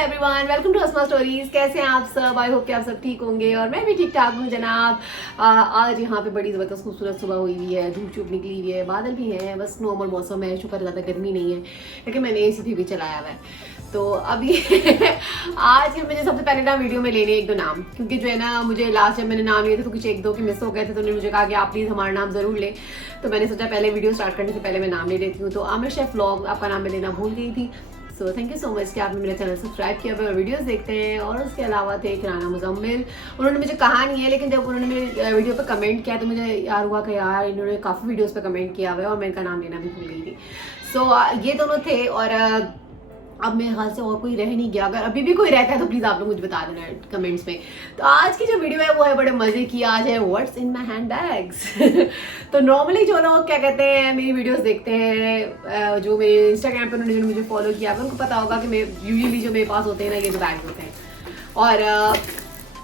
Everyone, welcome to Asma stories. कैसे हैं आप सब? आई होप कि आप सब ठीक होंगे और मैं भी ठीक ठाक हूँ जनाब। आज यहाँ पे बड़ी ज़बरदस्त खूबसूरत सुबह हुई हुई है, धूप चूप निकली हुई है, बादल भी हैं, बस नॉर्मल मौसम है, शुक्र ज़्यादा गर्मी नहीं है, लेकिन मैंने एसी भी चलाया हुआ है। तो अभी आज मुझे सबसे पहले ना वीडियो में लेने एक दो नाम, क्योंकि जो है ना मुझे लास्ट जब मैंने नाम लिए थे तो कुछ एक दो के मिस हो गए थे, तो उन्होंने मुझे कहा कि आप प्लीज़ हमारा नाम ज़रूर लें। तो मैंने सोचा पहले वीडियो स्टार्ट करने से पहले मैं नाम ले लेती हूँ। तो आमिर शेफ व्लॉग आपका नाम मैं लेना भूल गई थी। So thank you so much कि आपने मेरा चैनल सब्सक्राइब किया और वीडियोस देखते हैं। और उसके अलावा थे राना मुजम्मिल, उन्होंने मुझे कहा नहीं है, लेकिन जब उन्होंने मेरे वीडियो पर कमेंट किया तो मुझे यार हुआ कि यार इन्होंने काफ़ी वीडियोस पे कमेंट किया हुआ है और मैं इनका नाम लेना भी भूल गई थी। सो ये दोनों थे और अब मेरे ख्याल से और कोई रह नहीं गया। अगर अभी भी कोई रहता है तो प्लीज़ आप लोग मुझे बता देना कमेंट्स में। तो आज की जो वीडियो है वो है बड़े मज़े की। आज है what's in my hand bags. तो नॉर्मली जो लोग क्या कहते हैं मेरी वीडियोस देखते हैं, जो मेरे इंस्टाग्राम पर उन्होंने उनको फॉलो किया उनको पता होगा कि मैं यूजुअली जो मेरे पास होते हैं ना ये जो बैग होते हैं। और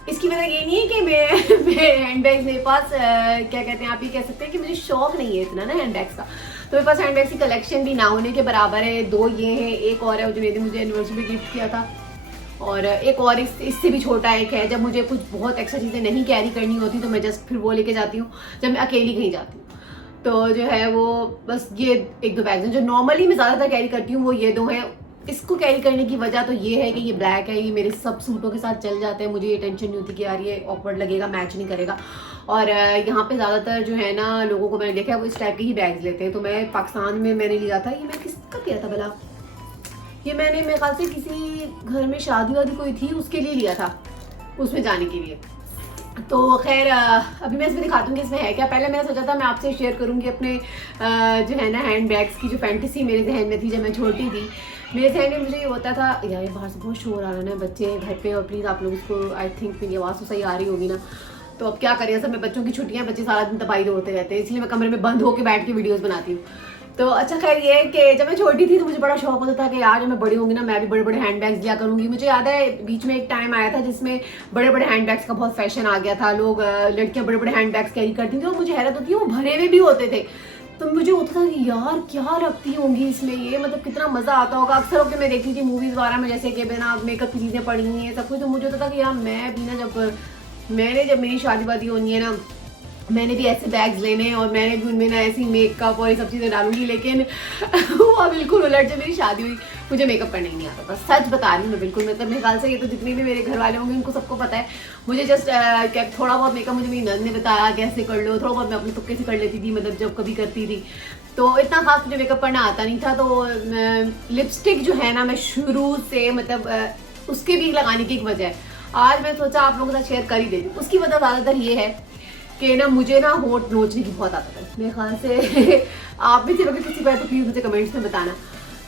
इसकी वजह ये नहीं है कि मेरे हैंड बैग्स मेरे पास क्या कहते हैं, आप ये कह सकते हैं कि मुझे शौक नहीं है इतना ना हैंड बैग्स का। तो मेरे पास हैंड बैग्स की कलेक्शन भी ना होने के बराबर है। दो ये हैं, एक और है जो मुझे एनिवर्सरी में गिफ्ट किया था, और एक और इससे भी छोटा एक है। जब मुझे कुछ बहुत एक्स्ट्रा चीज़ें नहीं कैरी करनी होती तो मैं जस्ट फिर वो लेके जाती हूँ जब मैं अकेली कहीं जाती हूँ। तो जो है वो बस ये एक दो बैग्स हैं जो नॉर्मली मैं ज़्यादातर कैरी करती हूँ, वो ये दो हैं। इसको कैरी करने की वजह तो ये है कि ये ब्लैक है, ये मेरे सब सूटों के साथ चल जाते हैं, मुझे ये टेंशन नहीं होती कि यार ये ऑकवर्ड लगेगा, मैच नहीं करेगा। और यहाँ पे ज़्यादातर जो है ना लोगों को मैंने देखा है वो इस टाइप के ही बैग्स लेते हैं। तो मैं पाकिस्तान में मैंने लिया था, ये मैं किसका लिया था भला, ये मैंने मेरे ख्याल से किसी घर में शादी वादी कोई थी उसके लिए लिया था, उसमें जाने के लिए। तो खैर अभी मैं इसमें दिखाती हूँ कि इसमें है क्या। पहले मैंने सोचा था मैं आपसे शेयर करूँगी अपने जो है ना हैंड बैग्स की जो फैंटेसी मेरे जहन में थी जब मैं छोटी थी। मेरे जहन में मुझे ये होता था यार ये बाहर से बहुत शोर आ रहा है ना, बच्चे हैं घर पे, और प्लीज़ आप लोग इसको आई थिंक मेरी आवाज़ तो सही आ रही होगी ना। तो अब क्या करें, असल में बच्चों की छुट्टियाँ, बच्चे सारा दिन तबाही होते रहते हैं, इसलिए मैं कमरे में बंद होकर बैठ के वीडियोज़ बनाती हूँ। तो अच्छा खैर ये कि जब मैं छोटी थी तो मुझे बड़ा शौक होता था कि यार जब मैं बड़ी होंगी ना मैं भी बड़े बड़े हैंड बैग्स लिया करूँगी। मुझे याद है बीच में एक टाइम आया था जिसमें बड़े बड़े हैंड बैग्स का बहुत फैशन आ गया था, लोग लड़कियां बड़े बड़े हैंड बैग्स कैरी करती थी और मुझे हैरत होती है वो भरे हुए भी होते थे। तो मुझे होता था कि यार क्या रखती होंगी इसमें, ये मतलब कितना मज़ा आता होगा। अक्सर होकर मैं देखती थी मूवीज़ वगैरह में जैसे कि बिना मेकअप की चीज़ें पड़ी हुई हैं सब कुछ, तो मुझे होता था कि यार मैं भी ना जब मेरी शादी वादी होनी है ना मैंने भी ऐसे बैग्स लेने हैं और मैंने भी उनमें ना ऐसी मेकअप और ये सब चीज़ें डालूंगी। लेकिन वो बिल्कुल उलट, जब मेरी शादी हुई मुझे मेकअप करना ही नहीं आता था, सच बता रही हूँ मैं बिल्कुल। मतलब मेरे ख्याल से ये तो जितने भी मेरे घर वाले होंगे उनको सबको पता है। मुझे जस्ट थोड़ा बहुत मेकअप मुझे मेरी नंद ने बताया कैसे कर लो, थोड़ा बहुत मैं अपने तुक्के से कर लेती थी, मतलब जब कभी करती थी। तो इतना खास मुझे मेकअप करना आता नहीं था। तो लिपस्टिक जो है ना मैं शुरू से मतलब उसके भी लगाने की एक वजह है, आज मैं सोचा आप लोगों के साथ शेयर कर ही देती हूँ। उसकी वजह ज़्यादातर ये है कि ना मुझे ना होंठ नोचने की बहुत आदत है, मेरे ख्याल से आप भी सिर्फ किसी पर तो प्लीज़ मुझे कमेंट्स में बताना।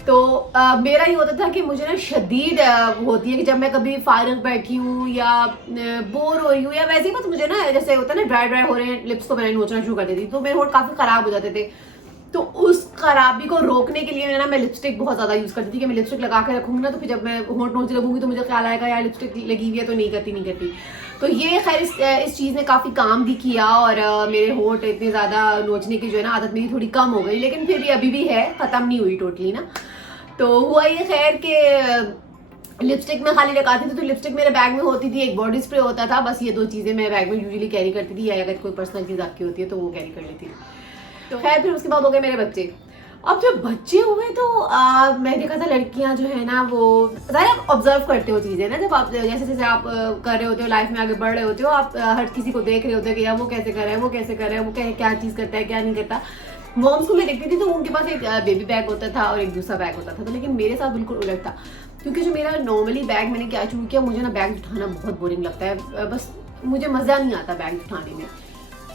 तो मेरा ये होता था कि मुझे ना शदीद होती है कि जब मैं कभी फारग बैठी हूँ या बोर हो रही हूँ या वैसे ही बस मुझे ना जैसे होता है ना ड्राई हो रहे हैं लिप्स, तो मैंने नोचना शुरू कर देती, तो मेरे होंठ काफ़ी ख़राब हो जाते थे। तो उस खराबी को रोकने के लिए ना मैं लिपस्टिक बहुत ज़्यादा यूज़ करती थी कि मैं लिपस्टिक लगा के रखूँगी ना तो फिर जब मैं होंठ नोचने लगूंगी तो मुझे ख्याल आएगा यार लिपस्टिक लगी हुई है तो नहीं करती। तो ये खैर इस चीज़ ने काफ़ी काम भी किया और मेरे होंठ इतने ज़्यादा नोचने की जो है ना आदत मेरी थोड़ी कम हो गई, लेकिन फिर भी अभी भी है, ख़त्म नहीं हुई टोटली ना। तो हुआ ये खैर कि लिपस्टिक में खाली लगाती थी तो लिपस्टिक मेरे बैग में होती थी, एक बॉडी स्प्रे होता था, बस ये दो चीज़ें मैं बैग में यूजुअली कैरी करती थी, या अगर कोई पर्सनल चीज़ आपकी होती है तो वो कैरी कर लेती थी। तो खैर फिर उसके बाद हो गए मेरे बच्चे। अब जब बच्चे हुए तो मैं देखा था लड़कियां जो है ना वो आप ऑब्जर्व करते हो चीज़ें ना, जब आप जैसे जैसे आप कर रहे होते हो लाइफ में आगे बढ़ रहे होते हो, आप हर किसी को देख रहे होते हो कि यार वो कैसे कर रहा है, वो कैसे कर रहा है, वो क्या चीज़ करता है क्या नहीं करता। मॉम्स को मैं देखती थी तो उनके पास एक बेबी बैग होता था और एक दूसरा बैग होता था, तो लेकिन मेरे साथ बिल्कुल उलट था। क्योंकि जो मेरा नॉर्मली बैग मैंने क्या शुरू किया, मुझे ना बैग उठाना बहुत बोरिंग लगता है, बस मुझे मज़ा नहीं आता बैग उठाने में,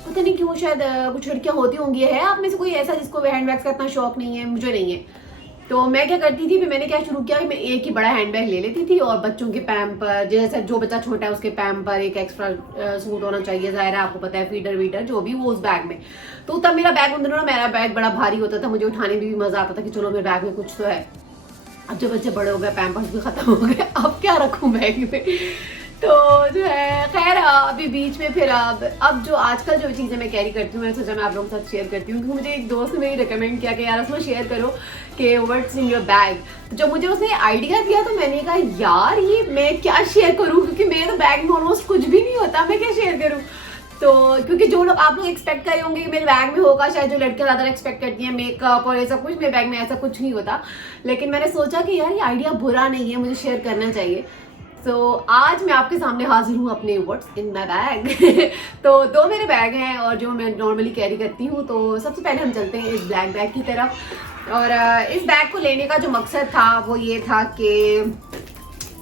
पता नहीं क्यों। शायद कुछ लड़कियां होती होंगी, है आप में से कोई ऐसा जिसको हैंड बैग्स का इतना शौक नहीं है, मुझे नहीं है। तो मैं क्या करती थी, फिर मैंने क्या शुरू किया कि मैं एक ही बड़ा हैंड बैग ले लेती थी और बच्चों के पैम्पर, जैसे जो बच्चा छोटा है उसके पैम्पर, एक एक्स्ट्रा सूट होना चाहिए, ज़ाहिर है आपको पता है, फीडर वीडर जो भी, वो उस बैग में। तो तब मेरा बैग उन दिनों ना मेरा बैग बड़ा भारी होता था, मुझे उठाने में भी मज़ा आता था कि चलो मेरे बैग में कुछ तो है। अब जब बच्चे बड़े हो गए, पैम्पर्स भी खत्म हो गए, अब क्या रखूँ बैग में। तो जो है खैर अभी बीच में फिर अब जो आजकल जो चीज़ें मैं कैरी करती हूँ, मैंने सोचा मैं आप लोगों के साथ शेयर करती हूँ, क्योंकि मुझे एक दोस्त ने मेरी रिकमेंड किया कि यार उसमें शेयर करो कि व्हाट्स इन योर बैग। तो जब मुझे उसने आइडिया दिया तो मैंने कहा यार ये मैं क्या शेयर करूँ, क्योंकि मेरे तो बैग में ऑलमोस्ट कुछ भी नहीं होता, मैं क्या शेयर करूँ। तो क्योंकि जो लोग आप लोग एक्सपेक्ट कर रहे होंगे कि मेरे बैग में होगा, शायद जो लड़कियां ज़्यादा एक्सपेक्ट करती हैं मेकअप और ऐसा कुछ, मेरे बैग में ऐसा कुछ नहीं होता। लेकिन मैंने सोचा कि यार ये आइडिया बुरा नहीं है, मुझे शेयर करना चाहिए। तो आज मैं आपके सामने हाजिर हूँ अपने व्हाट्स इन माई बैग। तो दो मेरे बैग हैं और जो मैं नॉर्मली कैरी करती हूँ। तो सबसे पहले हम चलते हैं इस ब्लैक बैग की तरफ। और इस बैग को लेने का जो मकसद था वो ये था कि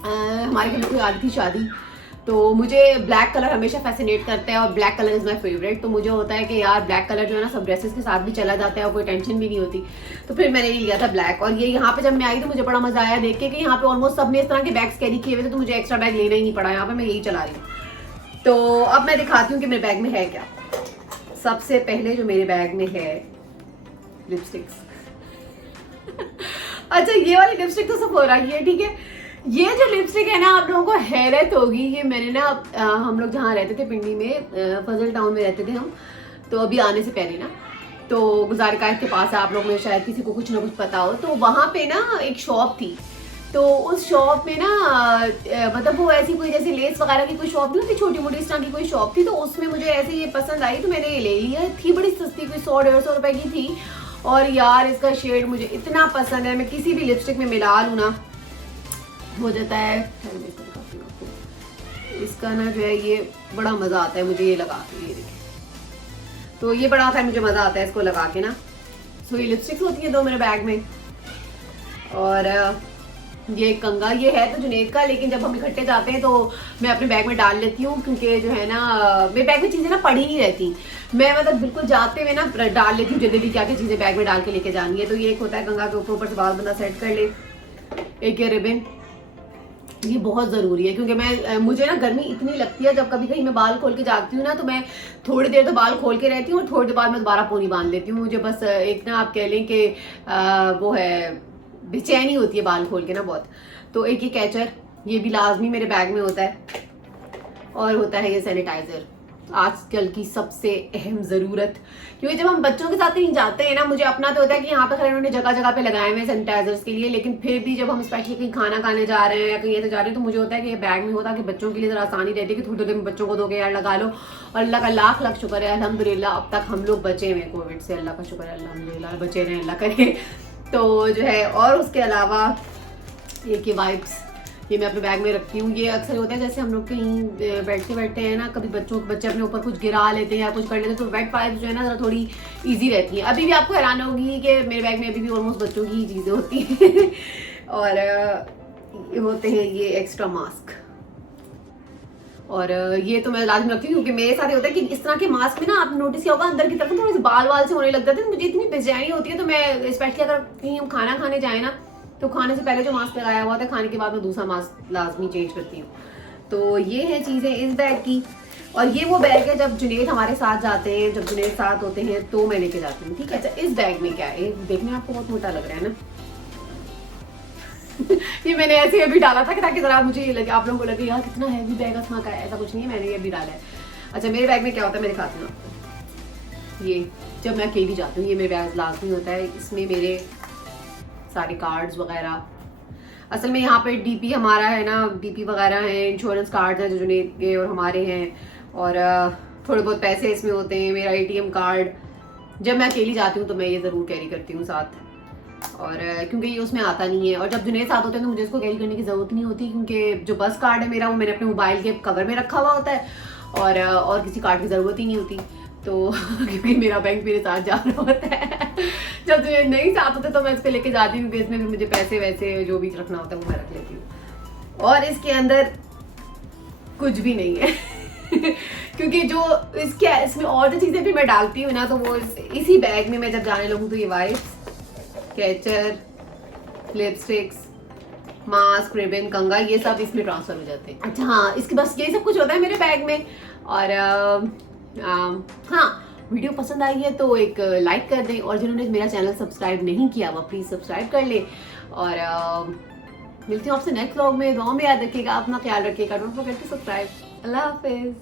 हमारे घर में कोई आ रही थी शादी, तो मुझे ब्लैक कलर हमेशा फैसिनेट करता है और black colour is my favourite. तो मुझे होता है कि यार ब्लैक कलर जो है ना सब ड्रेसेस के साथ भी चला जाता है और कोई टेंशन भी नहीं होती। तो फिर मैंने ये लिया था ब्लैक। और ये यहाँ पे जब मैं आई तो मुझे बड़ा मजा आया देख के कि यहाँ पे ऑलमोस्ट सब ने इस तरह के बैग्स कैरी किए हुए थे, तो मुझे एक्स्ट्रा बैग लेना ही नहीं पड़ा। यहाँ पे मैं यही चला रही हूँ। तो अब मैं दिखाती हूँ कि मेरे बैग में है क्या। सबसे पहले जो मेरे बैग में है लिपस्टिक्स। अच्छा ये वाली लिपस्टिक तो सब हो रही है, ठीक है। ये जो लिपस्टिक है ना आप लोगों को हैरत होगी, ये मैंने ना हम लोग जहाँ रहते थे पिंडी में, फजल टाउन में रहते थे हम, तो अभी आने से पहले ना, तो गुजार कायद के पास है, आप लोग में शायद किसी को कुछ ना कुछ पता हो। तो वहाँ पे ना एक शॉप थी, तो उस शॉप में ना मतलब वो ऐसी कोई जैसे लेस वगैरह की कोई शॉप नहीं होती, छोटी मोटी इस तरह की कोई शॉप थी। तो उसमें मुझे ऐसे ये पसंद आई तो मैंने ये ले लिया। थी बड़ी सस्ती, कोई 100-150 रुपए की थी। और यार इसका शेड मुझे इतना पसंद है, मैं किसी भी लिपस्टिक में मिला लूँ ना हो जाता है। इसका ना जो है ये बड़ा मज़ा आता है मुझे ये लगा के, ये देखिए। तो ये बड़ा खैर मुझे मज़ा आता है इसको लगा के ना। तो ये लिपस्टिक्स होती है दो मेरे बैग में। और ये कंगा ये है तो जुनेद का, लेकिन जब हम इकट्ठे जाते हैं तो मैं अपने बैग में डाल लेती हूँ, क्योंकि जो है ना मेरे बैग में चीज़ें ना पड़ी नहीं रहती। मैं मतलब बिल्कुल जाते हुए ना डाल लेती हूँ जल्दी क्या क्या चीज़ें बैग में डाल के लेके जानी है। तो ये एक होता है कंगा के ऊपर से बाल बंदा सेट कर ले। एक ये रिबन, ये बहुत ज़रूरी है, क्योंकि मुझे ना गर्मी इतनी लगती है, जब कभी कहीं मैं बाल खोल के जाती हूँ ना तो मैं थोड़ी देर तो बाल खोल के रहती हूँ और थोड़ी देर बाद मैं दोबारा पोनी बांध लेती हूँ। मुझे बस एक ना आप कह लें कि वो है बेचैनी होती है बाल खोल के ना बहुत। तो एक ये कैचर, ये भी लाजमी मेरे बैग में होता है। और होता है ये सैनिटाइज़र, आजकल की सबसे अहम ज़रूरत, क्योंकि जब हम बच्चों के साथ कहीं जाते हैं ना, मुझे अपना तो होता है कि यहाँ पे खैर उन्होंने जगह जगह पे लगाए हुए हैं सैनिटाइजर्स के लिए, लेकिन फिर भी जब हम स्पेशली कहीं खाना खाने जा रहे हैं या कहीं ऐसे जा रहे हैं तो मुझे होता है कि ये बैग में होता कि बच्चों के लिए ज़रा आसानी रहती है कि थोड़ी देर बच्चों को दो के यार लगा लो। और अल्लाह का लाख लाख शुक्र है, अल्हम्दुलिल्लाह अब तक हम लोग बचे हुए कोविड से, अल्लाह का शुक्र है, अल्हम्दुलिल्लाह बचे रहे अल्लाह करे। तो जो है और उसके अलावा एक ये वाइप्स, ये मैं अपने बैग में रखती हूँ। ये अक्सर होता है जैसे हम लोग कहीं बैठते हैं ना, कभी बच्चे अपने ऊपर कुछ गिरा लेते हैं या कुछ कर लेते हैं, तो वेट वाइप्स जो है ना ज़रा थोड़ी इजी रहती है। अभी भी आपको हैरान होगी कि मेरे बैग में अभी भी ऑलमोस्ट बच्चों की चीज़ें होती हैं। और होते हैं ये एक्स्ट्रा मास्क, और ये तो मैं लाजमी रखती हूँ, क्योंकि मेरे साथ ये होता है कि इस तरह के मास्क में ना आप नोटिस किया होगा अंदर की तरफ थोड़े से बाल से होने लग जाते हैं। मुझे इतनी बेचैनी होती है, तो मैं स्पेशली अगर कहीं हम खाना खाने जाए ना तो खाने से पहले जो मास्क लगाया हुआ था, खाने के बाद मैं दूसरा मास्क लाजमी चेंज करती हूँ। तो ये है चीज़ें इस बैग की। और ये वो बैग है जब जुनेद हमारे साथ जाते हैं, जब जुनेद साथ होते हैं तो मैं लेके जाती हूँ, ठीक है। अच्छा इस बैग में क्या है, देखने में आपको बहुत मोटा लग रहा है ना। ये मैंने ऐसे अभी डाला था ताकि जरा मुझे ये लगे, आप लोगों को लगे यार कितना हैवी बैग असमा का है, ऐसा कुछ नहीं है, मैंने ये अभी डाला है। अच्छा मेरे बैग में क्या होता है मैं दिखाती हूँ आपको। ये जब मैं अकेली जाती हूँ ये मेरे बैग लाजमी होता है, इसमें मेरे सारे कार्ड्स वगैरह, असल में यहाँ पे डीपी हमारा है ना, डीपी वगैरह हैं, इंश्योरेंस कार्ड्स हैं जो जुनेद के और हमारे हैं, और थोड़े बहुत पैसे इसमें होते हैं, मेरा एटीएम कार्ड। जब मैं अकेली जाती हूँ तो मैं ये ज़रूर कैरी करती हूँ साथ, और क्योंकि ये उसमें आता नहीं है। और जब जुनेद साथ होते हैं तो मुझे इसको कैरी करने की ज़रूरत नहीं होती, क्योंकि जो बस कार्ड है मेरा वो मैंने अपने मोबाइल के कवर में रखा हुआ होता है, और किसी कार्ड की ज़रूरत ही नहीं होती। तो क्योंकि मेरा बैंक मेरे साथ जा रहा होता है। जब तुझे नहीं साथ होते तो मैं इसको लेके जाती हूँ, क्योंकि इसमें भी मुझे पैसे वैसे जो भी रखना होता है वो मैं रख लेती हूँ। और इसके अंदर कुछ भी नहीं है। क्योंकि जो इसमें और जो चीज़ें भी मैं डालती हूँ ना तो वो इसी बैग में मैं जब जाने लगूँ तो ये wipes, catcher, lipsticks, mask, ribbon, कंगा, ये सब इसमें ट्रांसफर हो जाते हैं। अच्छा हाँ, इसके बस ये सब कुछ होता है मेरे बैग में। और हाँ, वीडियो पसंद आई है तो एक लाइक कर दें, और जिन्होंने मेरा चैनल सब्सक्राइब नहीं किया वो प्लीज़ सब्सक्राइब कर ले। और मिलती हूँ आपसे नेक्स्ट व्लॉग में। दुआ में याद रखिएगा, अपना ख्याल रखिएगा। Don't forget to subscribe. अल्लाह हाफिज।